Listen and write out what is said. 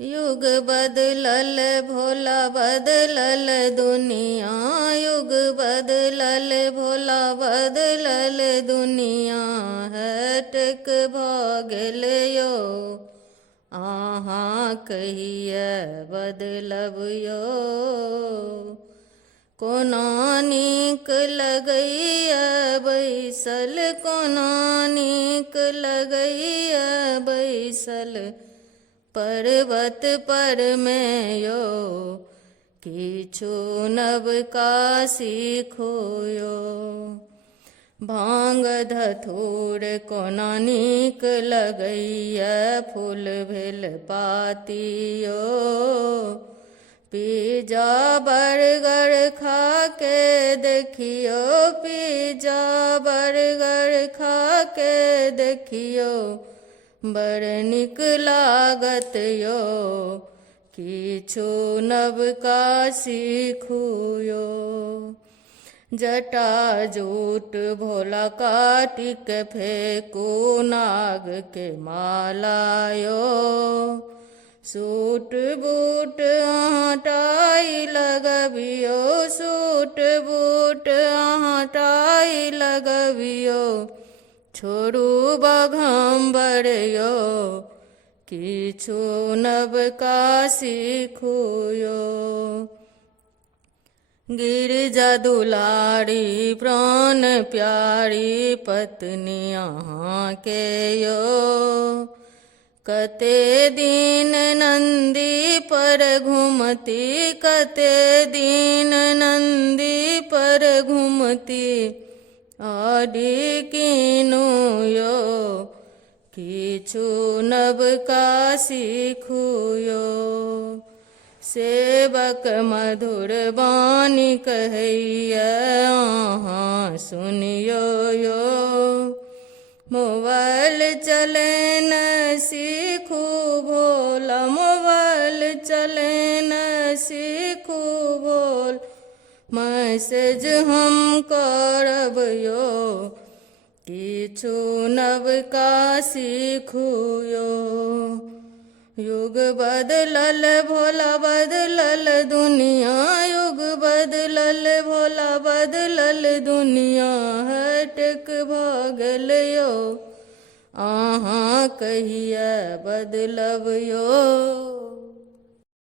युग बदलल भोला बदलल दुनिया, युग बदलल भोला बदलल दुनिया, हटक भ गेल यो अहाँ कहिया बदलब यो। कोना नीक लगैया बैसल, कोना नीक लगैया बैसल पर्वत पर में यो, किछु नवका सीखो यो। भांग धथूर कोना नीक लगैया फूल भेल पातियो, पिज्जा बर्गर खा के देखियो, पिज्जा बर्गर खा के देखियो, बड़ नीक लागत यो, किछु नवका सीखू यो। जटा जूट भोला काटिक फेंकू नाग के माला यो, सूट बूट अहाँ टाई लगबियो, सूट बूट अहाँ टाई लगबियो, छोड़ू बाघम्बर यो, किछु नवका सीखू यो। गिरजा दुलारी प्राण प्यारी पत्नी अहाँ के यो, कते दिन नंदी पर घूमती, कते दिन नंदी पर घूमती, आदि कीनु यो, किछु नवका सीखू यो। सेवक मधुर बानी कहैया अहाँ सुनियो यो, मोबाइल चलेन सीखू भोला, मोबाइल चलेन सीखू भोल, मैसेज हम करब यो, किछु नवका सीखू यो। युग बदलल भोला बदलल दुनिया, युग बदलल भोला बदलल दुनिया, हटक भ गेल यो अहाँ कहिया बदलब यो।